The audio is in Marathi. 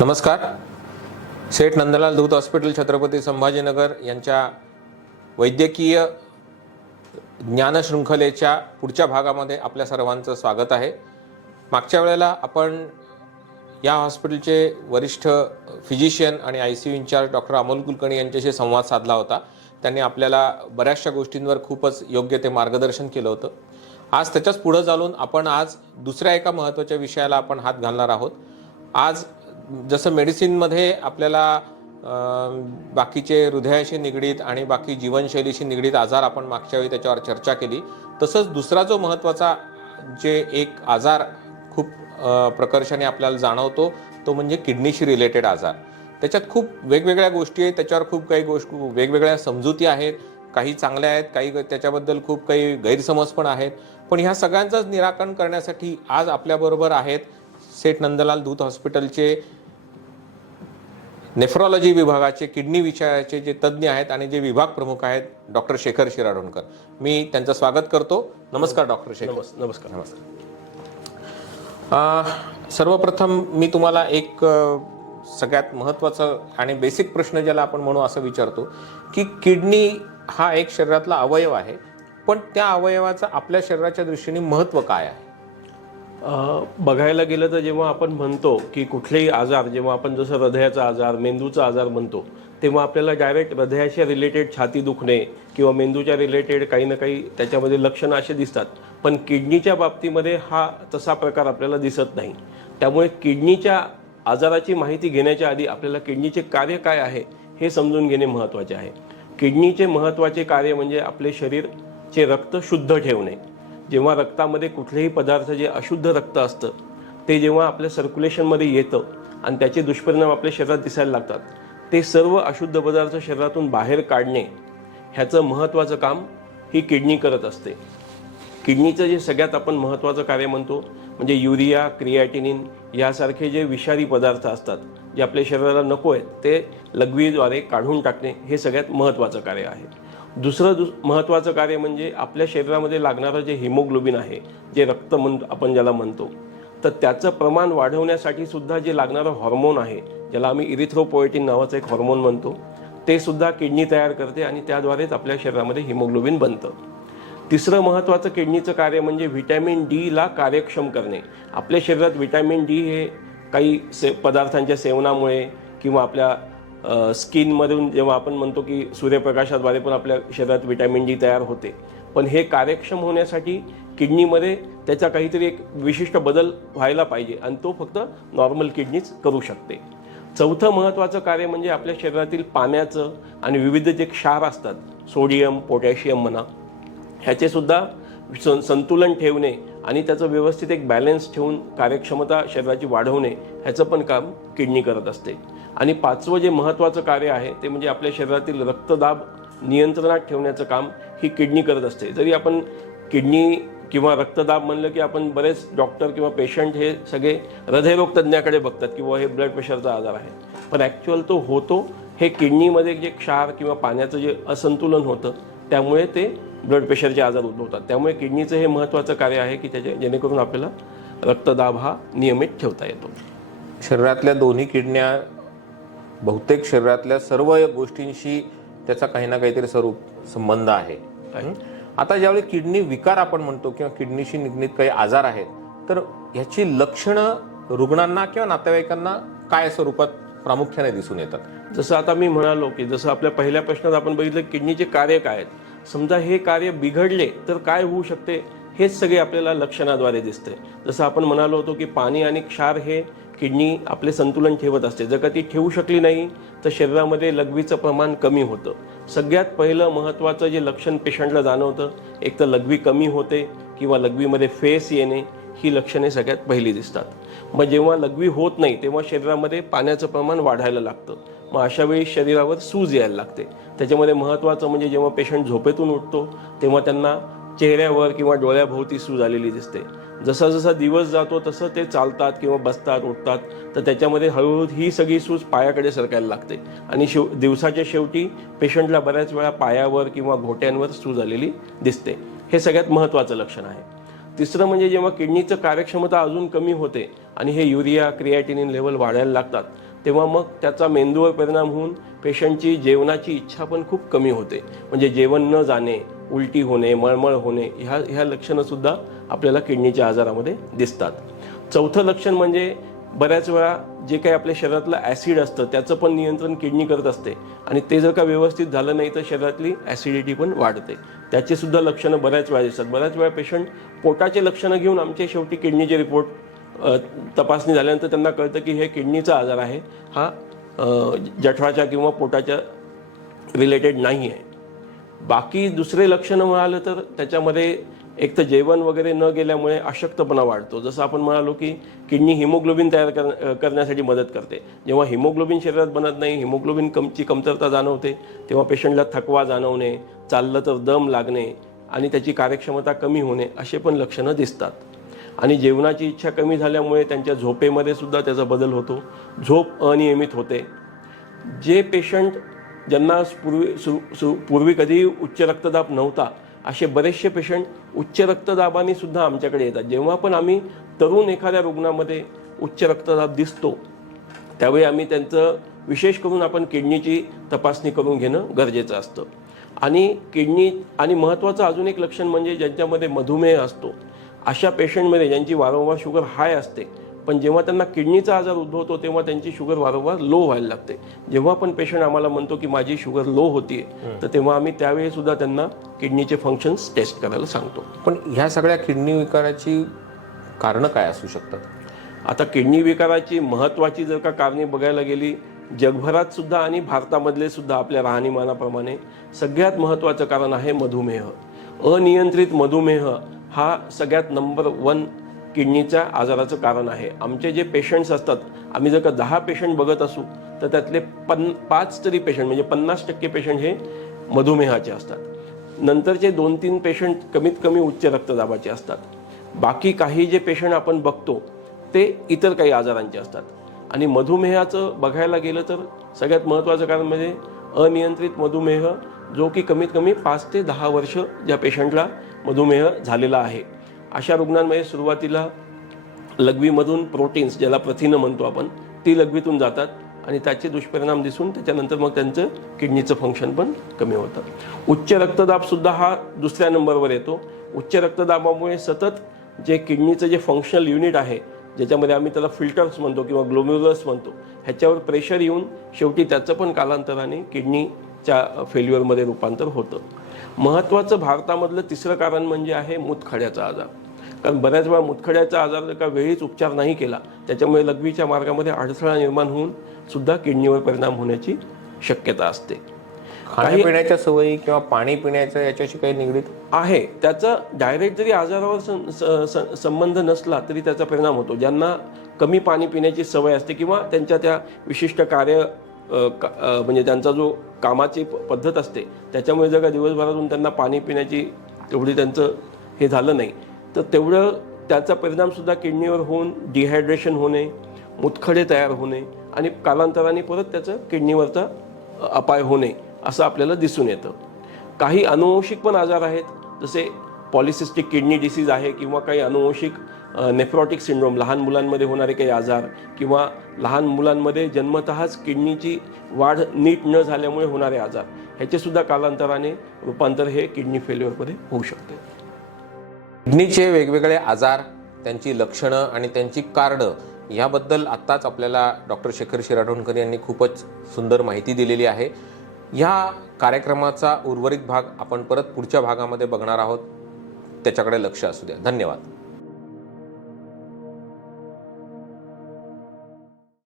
नमस्कार. सेठ नंदलाल दूत हॉस्पिटल छत्रपती संभाजीनगर यांच्या वैद्यकीय ज्ञानशृंखलेच्या पुढच्या भागामध्ये आपल्या सर्वांचं स्वागत आहे. मागच्या वेळेला आपण या हॉस्पिटलचे वरिष्ठ फिजिशियन आणि ICU incharge doctor Amol Kulkarni यांच्याशी संवाद साधला होता. त्यांनी आपल्याला बऱ्याचशा गोष्टींवर खूपच योग्य ते मार्गदर्शन केलं होतं. आज त्याच्याच पुढे चालून आपण आज दुसऱ्या एका महत्त्वाच्या विषयाला आपण हात घालणार आहोत. आज जसं मेडिसिनमध्ये आपल्याला बाकीचे हृदयाशी निगडीत आणि बाकी जीवनशैलीशी निगडीत आजार आपण मागच्या वेळी त्याच्यावर चर्चा केली, तसंच दुसरा जो महत्त्वाचा जे एक आजार खूप प्रकर्षाने आपल्याला जाणवतो तो म्हणजे किडनीशी रिलेटेड आजार. त्याच्यात खूप वेगवेगळ्या गोष्टी आहेत, त्याच्यावर खूप काही गोष्टी वेगवेगळ्या समजुती आहेत, काही चांगल्या आहेत, काही त्याच्याबद्दल खूप काही गैरसमज पण आहेत. पण ह्या सगळ्यांचंच निराकरण करण्यासाठी आज आपल्याबरोबर आहेत सेठ नंदलाल दूत हॉस्पिटलचे नेफ्रॉलॉजी विभागाचे किडनी विषयाचे जे तज्ज्ञ आहेत आणि जे विभाग प्रमुख आहेत डॉक्टर शेखर शिराडोणकर. मी त्यांचं स्वागत करतो. नमस्कार डॉक्टर शेखर. नमस्कार. सर्वप्रथम मी तुम्हाला एक सगळ्यात महत्त्वाचं आणि बेसिक प्रश्न ज्याला आपण म्हणू असं विचारतो की किडनी हा एक शरीरातला अवयव आहे, पण त्या अवयवाचं आपल्या शरीराच्या दृष्टीने महत्त्व काय आहे? बघायला गेलं तर जेव्हा आपण म्हणतो की कुठलेही आजार, जेव्हा आपण जसं हृदयाचा आजार, मेंदूचा आजार म्हणतो, तेव्हा आपल्याला डायरेक्ट हृदयाच्या रिलेटेड छाती दुखणे किंवा मेंदूच्या रिलेटेड काही ना काही त्याच्यामध्ये लक्षणं असे दिसतात. पण किडनीच्या बाबतीमध्ये हा तसा प्रकार आपल्याला दिसत नाही. त्यामुळे किडनीच्या आजाराची माहिती घेण्याच्या आधी आपल्याला किडनीचे कार्य काय आहे हे समजून घेणे महत्त्वाचे आहे. किडनीचे महत्त्वाचे कार्य म्हणजे आपले शरीरचे रक्त शुद्ध ठेवणे. जेव्हा रक्तामध्ये कुठलेही पदार्थ जे अशुद्ध रक्त असतं ते जेव्हा आपल्या सर्क्युलेशनमध्ये येतं आणि त्याचे दुष्परिणाम आपल्या शरीरात दिसायला लागतात, ते सर्व अशुद्ध पदार्थ शरीरातून बाहेर काढणे ह्याचं महत्त्वाचं काम ही किडनी करत असते. किडनीचं जे सगळ्यात आपण महत्त्वाचं कार्य म्हणतो म्हणजे युरिया, क्रिएटिनिन यासारखे जे विषारी पदार्थ असतात जे आपल्या शरीराला नको आहेत ते लघवीद्वारे काढून टाकणे हे सगळ्यात महत्त्वाचं कार्य आहे. दुसरं महत्त्वाचं कार्य म्हणजे आपल्या शरीरामध्ये लागणारं जे हिमोग्लोबिन आहे, जे रक्त आपण ज्याला म्हणतो, तर त्याचं प्रमाण वाढवण्यासाठी सुद्धा जे लागणारं हॉर्मोन आहे ज्याला आम्ही इरिथ्रोपोएटिन नावाचं एक हॉर्मोन म्हणतो, ते सुद्धा किडनी तयार करते आणि त्याद्वारेच आपल्या शरीरामध्ये हिमोग्लोबिन बनतं. तिसरं महत्त्वाचं किडनीचं कार्य म्हणजे व्हिटॅमिन डीला कार्यक्षम करणे. आपल्या शरीरात व्हिटॅमिन डी हे काही पदार्थांच्या सेवनामुळे किंवा आपल्या स्किनमधून जेव्हा आपण म्हणतो की सूर्यप्रकाशाद्वारे पण आपल्या शरीरात व्हिटॅमिन डी तयार होते, पण हे कार्यक्षम होण्यासाठी किडनीमध्ये त्याचा काहीतरी एक विशिष्ट बदल व्हायला पाहिजे आणि तो फक्त नॉर्मल किडनीच करू शकते. चौथं महत्त्वाचं कार्य म्हणजे आपल्या शरीरातील पाण्याचं आणि विविध जे क्षार असतात, सोडियम, पोटॅशियम म्हणा, ह्याचेसुद्धा संतुलन ठेवणे आणि त्याचं व्यवस्थित एक बॅलन्स ठेवून कार्यक्षमता शरीराची वाढवणे ह्याचं पण काम किडनी करत असते. आणि पाचवं जे महत्त्वाचं कार्य आहे ते म्हणजे आपल्या शरीरातील रक्तदाब नियंत्रणात ठेवण्याचं काम ही किडनी करत असते. जरी आपण किडनी किंवा रक्तदाब म्हणलं की आपण बरेच डॉक्टर किंवा पेशंट हे सगळे हृदयरोग तज्ज्ञाकडे बघतात किंवा हे ब्लड प्रेशरचा आजार आहे, पण ॲक्च्युअल तो होतो हे किडनीमध्ये जे क्षार किंवा पाण्याचं जे असंतुलन होतं त्यामुळे ते ब्लड प्रेशरचे आजार उद्भवतात. त्यामुळे किडनीचं हे महत्त्वाचं कार्य आहे की जेणेकरून आपल्याला रक्तदाब हा नियमित ठेवता येतो. शरीरातल्या दोन्ही किडन्या बहुतेक शरीरातल्या सर्व गोष्टींशी त्याचा काही ना काहीतरी स्वरूप संबंध आहे. आता ज्यावेळी किडनी विकार आपण म्हणतो किंवा किडनीशी निगडीत काही आजार आहेत, तर ह्याची लक्षणं रुग्णांना किंवा नातेवाईकांना काय स्वरूपात प्रामुख्याने दिसून येतात? जसं आता मी म्हणालो की जसं आपल्या पहिल्या प्रश्नात आपण बघितलं किडनीचे कार्य काय आहेत. समजा हे कार्य बिघडले तर काय होऊ शकते हेच सगळे आपल्याला लक्षणाद्वारे दिसते. जसं आपण म्हणालो होतो की पाणी आणि क्षार हे किडनी आपले संतुलन ठेवत असते. जर का ती ठेवू शकली नाही तर शरीरामध्ये लघवीचं प्रमाण कमी होतं. सगळ्यात पहिलं महत्त्वाचं जे लक्षण पेशंटला जाणवतं, एक तर लघवी कमी होते किंवा लघवीमध्ये फेस येणे, ही लक्षणे सगळ्यात पहिली दिसतात. मग जेव्हा लघवी होत नाही तेव्हा शरीरामध्ये पाण्याचं प्रमाण वाढायला लागतं. मग अशावेळी शरीरावर सूज यायला लागते. त्याच्यामध्ये महत्त्वाचं म्हणजे जेव्हा पेशंट झोपेतून उठतो तेव्हा त्यांना चेहऱ्यावर किंवा डोळ्याभोवती सूज आलेली दिसते. जसा जसा दिवस जातो तसं ते चालतात किंवा बसतात, उठतात, तर त्याच्यामध्ये हळूहळू ही सगळी सूज पायाकडे सरकायला लागते आणि दिवसाच्या शेवटी पेशंटला बऱ्याच वेळा पायावर किंवा घोट्यांवर सूज आलेली दिसते. हे सगळ्यात महत्त्वाचं लक्षण आहे. तिसरं म्हणजे जेव्हा किडनीचं कार्यक्षमता अजून कमी होते आणि हे युरिया, क्रिएटिनिन लेवल वाढायला लागतात, तेव्हा मग त्याचा मेंदूवर परिणाम होऊन पेशंटची जेवणाची इच्छा पण खूप कमी होते. म्हणजे जेवण न जाणे, उलटी होणे, मळमळ होणे ह्या लक्षणंसुद्धा आपल्याला किडनीच्या आजारामध्ये दिसतात. चौथं लक्षण म्हणजे बऱ्याच वेळा जे काही आपल्या शरीरातलं ॲसिड असतं त्याचं पण नियंत्रण किडनी करत असते आणि ते जर का व्यवस्थित झालं नाही तर शरीरातली ॲसिडिटी पण वाढते. त्याची सुद्धा लक्षणं बऱ्याच वेळा दिसतात. बऱ्याच वेळा पेशंट पोटाचे लक्षणं घेऊन आमचे शेवटी किडनीचे रिपोर्ट तपासणी झाल्यानंतर त्यांना कळतं की हे किडनीचा आजार आहे, हा जठराच्या किंवा पोटाच्या रिलेटेड नाही आहे. बाकी दुसरे लक्षणं म्हणालं तर त्याच्यामध्ये एक तर जेवण वगैरे न गेल्यामुळे अशक्तपणा वाढतो. जसं आपण म्हणालो की किडनी हिमोग्लोबिन तयार करण्यासाठी मदत करते. जेव्हा हिमोग्लोबिन शरीरात बनत नाही, हिमोग्लोबिन ची कमतरता जाणवते, तेव्हा पेशंटला थकवा जाणवणे, चाललं तर दम लागणे आणि त्याची कार्यक्षमता कमी होणे असे पण लक्षणं दिसतात. आणि जेवणाची इच्छा कमी झाल्यामुळे त्यांच्या झोपेमध्ये सुद्धा त्याचा बदल होतो. झोप अनियमित होते. जे पेशंट ज्यांना पूर्वी कधी उच्च रक्तदाब नव्हता असे बरेचसे पेशंट उच्च रक्तदाबाने सुद्धा आमच्याकडे येतात. जेव्हा पण आम्ही तरुण एखाद्या रुग्णामध्ये उच्च रक्तदाब दिसतो त्यावेळी आम्ही त्यांचं विशेष करून आपण किडनीची तपासणी करून घेणं गरजेचं असतं. आणि किडनी आणि महत्त्वाचं अजून एक लक्षण म्हणजे ज्यांच्यामध्ये मधुमेह असतो अशा पेशंटमध्ये ज्यांची वारंवार शुगर हाय असते पण जेव्हा त्यांना किडनीचा आजार उद्भवतो तेव्हा त्यांची शुगर वारंवार लो व्हायला लागते. जेव्हा पण पेशंट आम्हाला म्हणतो की माझी शुगर लो होतीये तर तेव्हा आम्ही त्यावेळी सुद्धा त्यांना किडनीचे फंक्शन्स टेस्ट करायला सांगतो. पण ह्या सगळ्या किडनी विकाराची कारणं काय असू शकतात? आता किडनी विकाराची महत्त्वाची जर का कारणे बघायला गेली जगभरात सुद्धा आणि भारतामधले सुद्धा आपल्या राहणीमानाप्रमाणे सगळ्यात महत्त्वाचं कारण आहे मधुमेह. अनियंत्रित मधुमेह हा सगळ्यात नंबर 1 किडनीच्या आजाराचं कारण आहे. आमचे जे पेशंट्स असतात आम्ही जर का 10 पेशंट बघत असू तर त्यातले 5 तरी पेशंट म्हणजे 50% पेशंट हे मधुमेहाचे असतात. नंतरचे 2-3 पेशंट कमीत कमी उच्च रक्तदाबाचे असतात. बाकी काही जे पेशंट आपण बघतो ते इतर काही आजारांचे असतात. आणि मधुमेहाचं बघायला गेलं तर सगळ्यात महत्त्वाचं कारण म्हणजे अनियंत्रित मधुमेह जो की कमीत कमी 5 ते 10 वर्ष ज्या पेशंटला मधुमेह झालेला आहे अशा रुग्णांमध्ये सुरुवातीला लघवीमधून प्रोटीन्स ज्याला प्रथिनं म्हणतो आपण ती लघवीतून जातात आणि त्याचे दुष्परिणाम दिसून त्याच्यानंतर मग त्यांचं किडनीचं फंक्शन पण कमी होतं. उच्च रक्तदाबसुद्धा हा दुसऱ्या नंबरवर येतो. उच्च रक्तदाबामुळे सतत जे किडनीचं जे फंक्शनल युनिट आहे ज्याच्यामध्ये आम्ही त्याला फिल्टर्स म्हणतो किंवा ग्लोम्युलर्स म्हणतो ह्याच्यावर प्रेशर येऊन शेवटी त्याचं पण कालांतराने किडनीच्या फेल्युअरमध्ये रूपांतर होतं. महत्त्वाचं भारतामधलं तिसरं कारण म्हणजे आहे मूतखड्याचा आजार. कारण बऱ्याच वेळा मूतखड्याचा आजार जर का वेळीच उपचार नाही केला त्याच्यामुळे लघवीच्या मार्गामध्ये अडथळा निर्माण होऊन सुद्धा किडनीवर परिणाम होण्याची शक्यता असते. खाण्यापिण्याच्या सवयी किंवा पाणी पिण्याच्या याच्याशी काही निगडीत आहे. त्याचा डायरेक्ट जरी आजारावर संबंध नसला तरी त्याचा परिणाम होतो. ज्यांना कमी पाणी पिण्याची सवय असते किंवा त्यांच्या त्या विशिष्ट म्हणजे त्यांचा जो कामाची पद्धत असते त्याच्यामुळे जर का दिवसभरातून त्यांना पाणी पिण्याची तेवढी त्यांचं हे झालं नाही तर तेवढं त्याचा परिणामसुद्धा किडनीवर होऊन डिहायड्रेशन होणे, मूतखडे तयार होणे आणि कालांतराने परत त्याचं किडनीवरचा अपाय होणे असं आपल्याला दिसून येतं. काही अनुवंशिक पण आजार आहेत जसे पॉलिसिस्टिक किडनी डिसीज आहे किंवा काही अनुवंशिक नेफ्रॉटिक सिंड्रोम लहान मुलांमध्ये होणारे काही आजार किंवा लहान मुलांमध्ये जन्मतःच किडनीची वाढ नीट न झाल्यामुळे होणारे आजार ह्याचे सुद्धा कालांतराने रूपांतर हे किडनी फेल्युअरमध्ये होऊ शकते. किडनीचे वेगवेगळे आजार, त्यांची लक्षणं आणि त्यांची कारणं याबद्दल आत्ताच आपल्याला डॉक्टर शेखर शिराढोणकर यांनी खूपच सुंदर माहिती दिलेली आहे. ह्या कार्यक्रमाचा उर्वरित भाग आपण परत पुढच्या भागामध्ये बघणार आहोत. त्याच्याकडे लक्ष असू द्या. धन्यवाद.